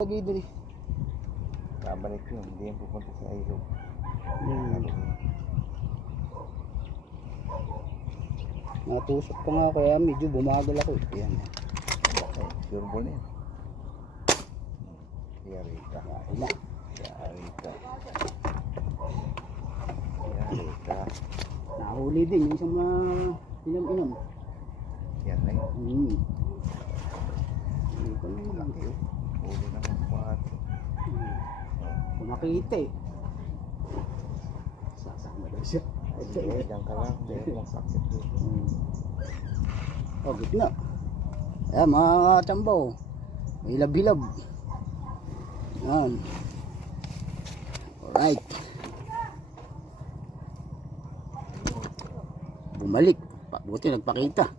Lagi dun eh. Babalik yun, hindi yan pupunta sa ilog. Natusok ko nga kaya medyo bumagal ako eh. Ayan. Okay, pure ball na yan. Yari ka. Wala. Yari ka. Yari ka. Nahuli din yung isang inom-inom. Yan na yun. Ito na lang. Huli na mga kwato. Kung makita eh. Sasama daw siya. Diyan ka lang, meron mong sakit dito. Oh, gitna. Ayan mga tambaw. Hilab-hilab. Ayan. Alright. Bumalik. Buti nagpakita.